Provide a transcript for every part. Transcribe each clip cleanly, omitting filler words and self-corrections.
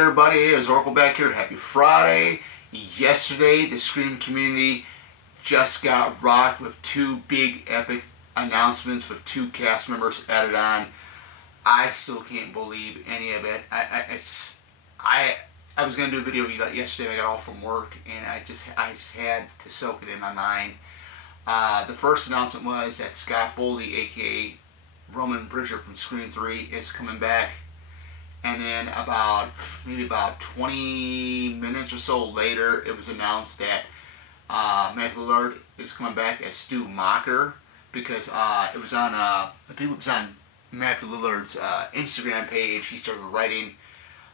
everybody, it's Oracle back here. Happy Friday. Yesterday, the Scream community just got rocked with two big epic announcemements with two cast members added on. I still can't believe any of it. I was gonna do a video yesterday. I got off from work and I just had to soak it in my mind. The first announcement was that Scott Foley, aka Roman Bridger from Scream 3, is coming back. And then maybe about 20 minutes or so later, it was announced that Matthew Lillard is coming back as Stu Mocker, because it was on I think it was on Matthew Lillard's Instagram page. He started writing,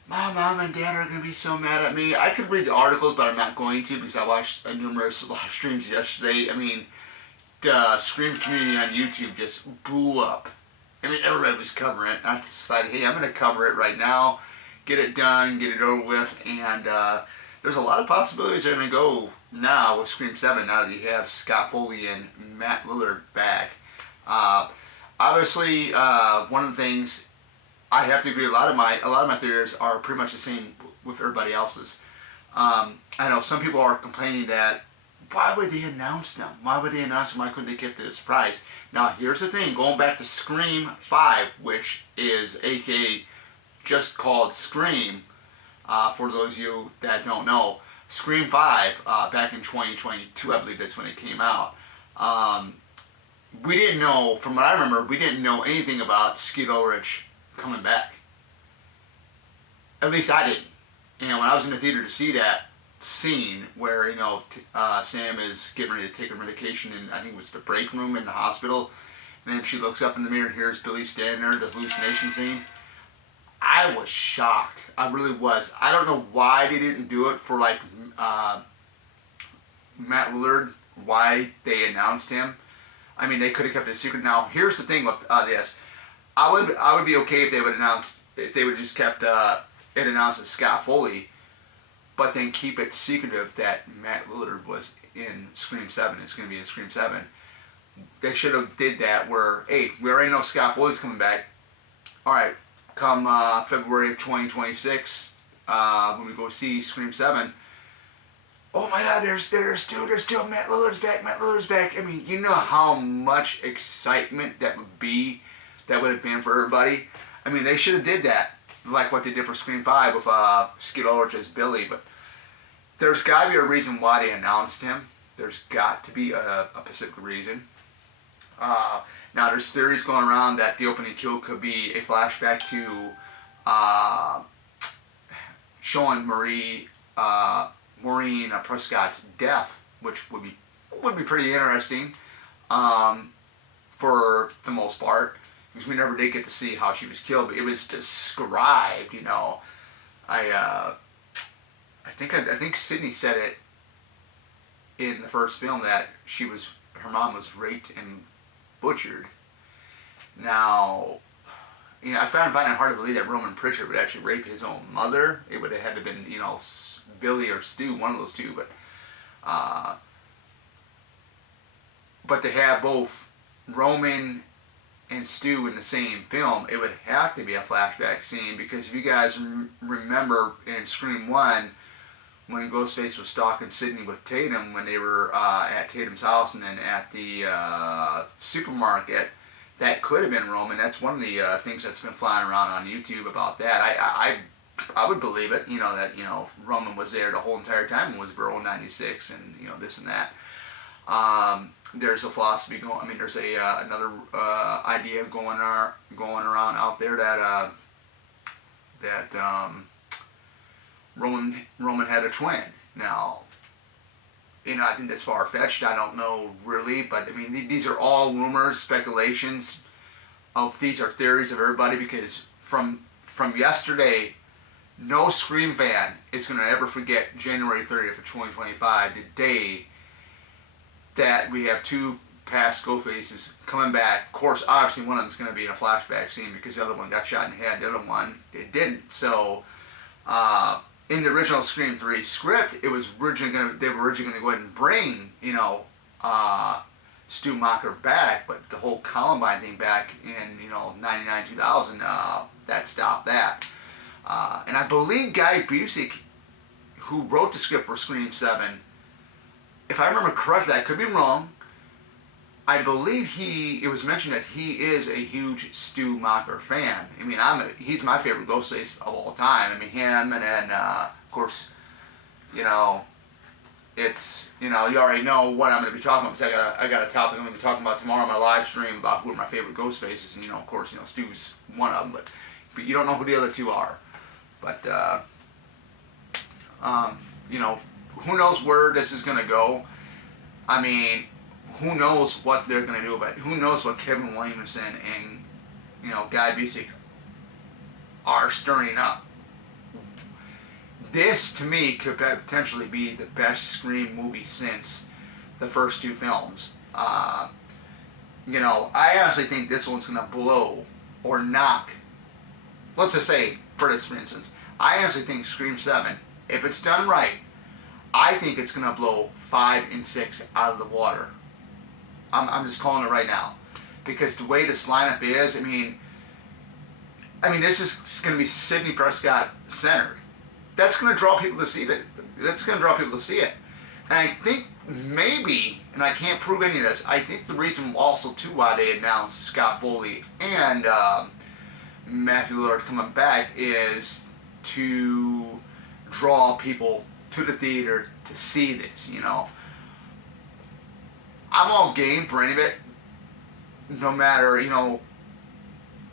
"My mom and dad are going to be so mad at me." I could read the articles, but I'm not going to, because I watched numerous live streams yesterday. I mean, the Scream community on YouTube just blew up. I mean, everybody was covering it. I decided, hey, I'm going to cover it right now, get it done, get it over with, and there's a lot of possibilities that are going to go now with Scream 7, now that you have Scott Foley and Matt Lillard back. Obviously, one of the things I have to agree, a lot of my theories are pretty much the same with everybody else's. I know some people are complaining that, why would they announce them? Why would they announce them? Why couldn't they keep it a surprise? Now, here's the thing. Going back to Scream 5, which is aka just called Scream, for those of you that don't know, Scream 5, back in 2022, I believe that's when it came out. We didn't know, from what I remember, we didn't know anything about Skeet Ulrich coming back. At least I didn't. And when I was in the theater to see that scene where, Sam is getting ready to take her medication in, I think it was the break room in the hospital, and then she looks up in the mirror and hears Billy standing there, the hallucination scene, I was shocked. I really was. I don't know why they didn't do it for Matt Lillard, why they announced him. I mean, they could have kept it a secret. Now, here's the thing with this. I would be okay if they would just kept it announced as Scott Foley, but then keep it secretive that Matt Lillard was in Scream 7. It's going to be in Scream 7. They should have did that where, hey, we already know Scott Foley's coming back. All right, come February of 2026, when we go see Scream 7, oh my God, there's still Matt Lillard's back. Matt Lillard's back. I mean, you know how much excitement that would have been for everybody. I mean, they should have did that, like what they did for Scream 5 with Skeet Ulrich as Billy, but there's got to be a reason why they announced him. There's got to be a specific reason. Now, there's theories going around that the opening kill could be a flashback to showing Maureen Prescott's death, which would be pretty interesting for the most part, because we never did get to see how she was killed, but it was described, I think Sydney said it in the first film that her mom was raped and butchered. Now, I find it hard to believe that Roman Pritchard would actually rape his own mother. It would have had to have been, Billy or Stu, one of those two, but to have both Roman and Stu in the same film, it would have to be a flashback scene, because if you guys remember in Scream 1, when Ghostface was stalking Sydney with Tatum, when they were at Tatum's house and then at the supermarket, that could have been Roman. That's one of the things that's been flying around on YouTube about that. I would believe it, that, Roman was there the whole entire time and was Burrow 96 and, this and that. There's a philosophy going, there's another idea going around out there that Roman had a twin. Now, I think that's far-fetched. I don't know really, but these are all rumors, speculations. These are theories of everybody, because from yesterday, no Scream fan is going to ever forget January 30th of 2025, the day that we have two past Ghostfaces coming back. Of course, obviously one of them is going to be in a flashback scene, because the other one got shot in the head. The other one, it didn't. So, in the original Scream 3 script, they were originally going to go ahead and bring, Stu Mocker back, but the whole Columbine thing back in, 99, 2000, that stopped that. And I believe Guy Busey, who wrote the script for Scream 7, if I remember correctly, I could be wrong, I believe it was mentioned that he is a huge Stu Macher fan. I mean, he's my favorite Ghostface of all time. I mean, him, and then, of course, you know, you already know what I'm going to be talking about, because I got a topic I'm going to be talking about tomorrow on my live stream about who are my favorite Ghostfaces, and, of course, Stu's one of them, but you don't know who the other two are. But, who knows where this is going to go. I mean, who knows what they're going to do, but who knows what Kevin Williamson and, Guy Busey are stirring up. This, to me, could potentially be the best Scream movie since the first two films. I honestly think this one's going to blow or knock. Let's just say, for instance, I honestly think Scream 7, if it's done right, I think it's going to blow 5 and 6 out of the water. I'm just calling it right now. Because the way this lineup is, I mean, this is going to be Sidney Prescott centered. That's going to draw people to see that. That's going to draw people to see it. And I think maybe, and I can't prove any of this, I think the reason also too why they announced Scott Foley and Matthew Lillard coming back is to draw people to the theater to see this, I'm all game for any of it, no matter,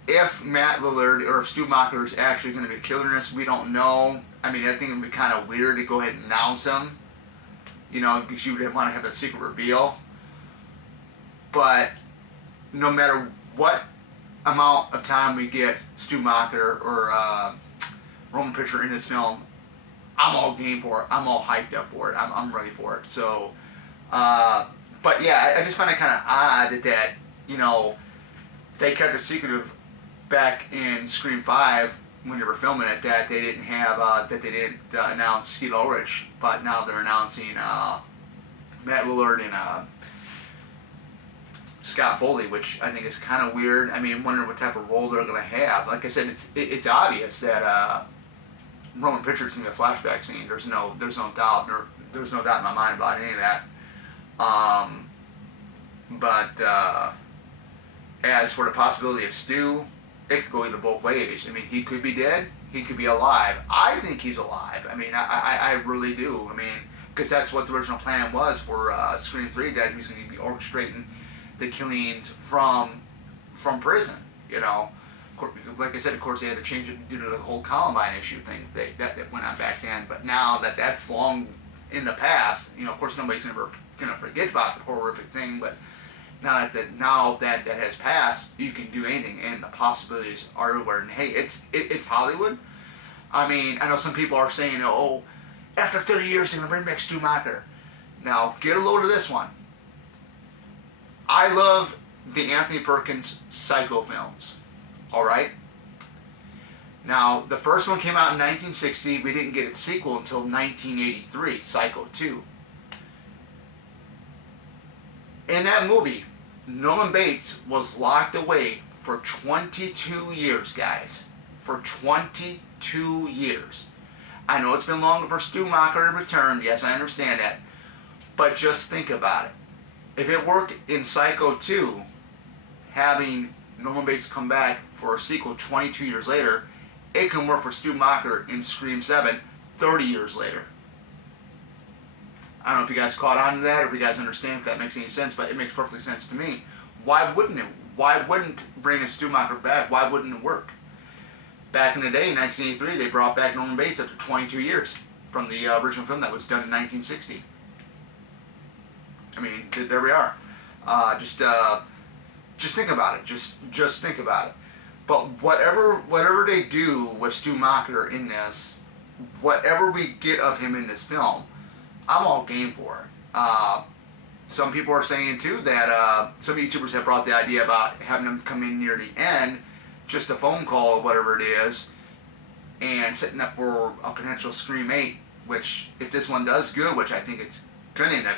if Matt Lillard or if Stu Macher is actually going to be killing this, we don't know. I think it would be kind of weird to go ahead and announce him, because you would want to have a secret reveal. But no matter what amount of time we get Stu Macher or Roman Pitcher in this film, I'm all game for it. I'm all hyped up for it. I'm ready for it. So, but yeah, I just find it kind of odd that they kept it secretive back in Scream 5 when they were filming it, that they didn't have announce Skeet Ulrich, but now they're announcing Matt Lillard and Scott Foley, which I think is kind of weird. I wonder what type of role they're going to have. Like I said, it's obvious that Roman Pitcher's going to be a flashback scene. There's no doubt. There's no doubt in my mind about any of that. But as for the possibility of Stu, it could go either both ways. He could be dead. He could be alive. I think he's alive. I really do. Because that's what the original plan was for Scream 3, that he was going to be orchestrating the killings from prison, Like I said, of course, they had to change it due to the whole Columbine issue thing that went on back then. But now that's long in the past, of course, nobody's going to forget about the horrific thing, but now that has passed, you can do anything, and the possibilities are everywhere. And hey, it's Hollywood. I know some people are saying, oh, after 30 years, they're going to bring back Stu Macher. Now, get a load of this one. I love the Anthony Perkins Psycho films. All right? Now, the first one came out in 1960. We didn't get its sequel until 1983, Psycho 2. In that movie, Norman Bates was locked away for 22 years, guys. For 22 years. I know it's been longer for Stu Macher to return. Yes, I understand that. But just think about it. If it worked in Psycho 2, having Norman Bates come back for a sequel 22 years later, it can work for Stu Macher in Scream 7 30 years later. I don't know if you guys caught on to that, or if you guys understand if that makes any sense, but it makes perfect sense to me. Why wouldn't it? Why wouldn't bringing Stu Macher back, why wouldn't it work? Back in the day, in 1983, they brought back Norman Bates after 22 years from the original film that was done in 1960. There we are. Just think about it. Just think about it. But whatever they do with Stu Macher in this, whatever we get of him in this film, I'm all game for it. Some people are saying too that some YouTubers have brought the idea about having him come in near the end, just a phone call or whatever it is, and setting up for a potential Scream 8, which if this one does good, which I think it's going to end up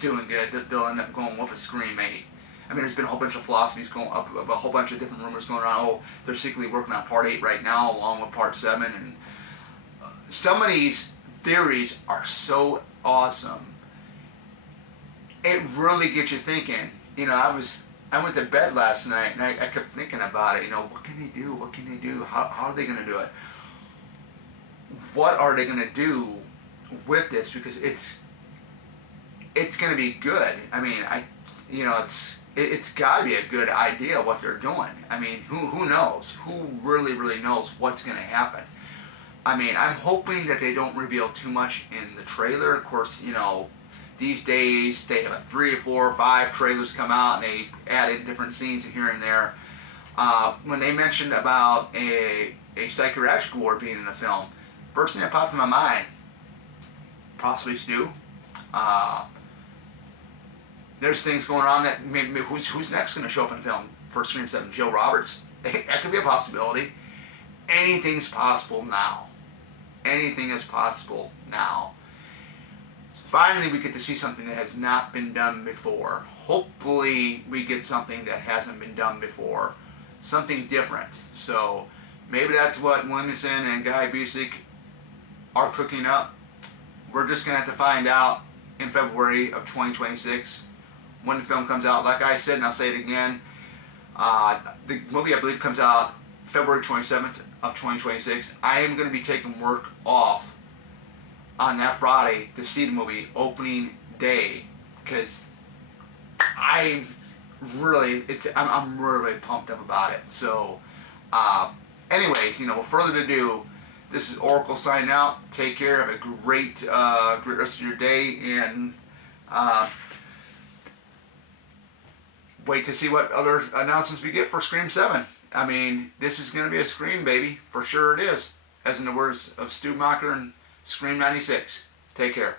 doing good, they'll end up going with a Scream 8. I mean, there's been a whole bunch of philosophies going up, a whole bunch of different rumors going around. Oh, they're secretly working on Part 8 right now, along with Part 7, and some of these theories are so awesome. It really gets you thinking. You know, I went to bed last night and I kept thinking about it. You know, what can they do? What can they do? How are they going to do it? What are they going to do with this? Because it's going to be good. I mean, it's got to be a good idea what they're doing. I mean, who knows? Who really knows what's going to happen? I mean, I'm hoping that they don't reveal too much in the trailer. Of course, you know, these days they have 3 or 4 or 5 trailers come out and they've added different scenes here and there. When they mentioned about a psychiatric ward being in the film, first thing that popped in my mind, possibly Stu. There's things going on that maybe who's next going to show up in the film for Scream 7? Joe Roberts? That could be a possibility. Anything's possible now. Anything is possible now. Finally, we get to see something that has not been done before. Hopefully, we get something that hasn't been done before. Something different. So, maybe that's what Williamson and Guy Busick are cooking up. We're just going to have to find out in February of 2026 when the film comes out. Like I said, and I'll say it again, the movie, I believe, comes out February 27th of 2026. I am going to be taking work off on that Friday to see the movie opening day, because I'm really pumped up about it. So, anyways, you know, without further ado, this is Oracle signing out. Take care. Have a great rest of your day, and wait to see what other announcements we get for Scream 7. I mean, this is going to be a Scream, baby. For sure it is. As in the words of Stu Macher and Scream 96. Take care.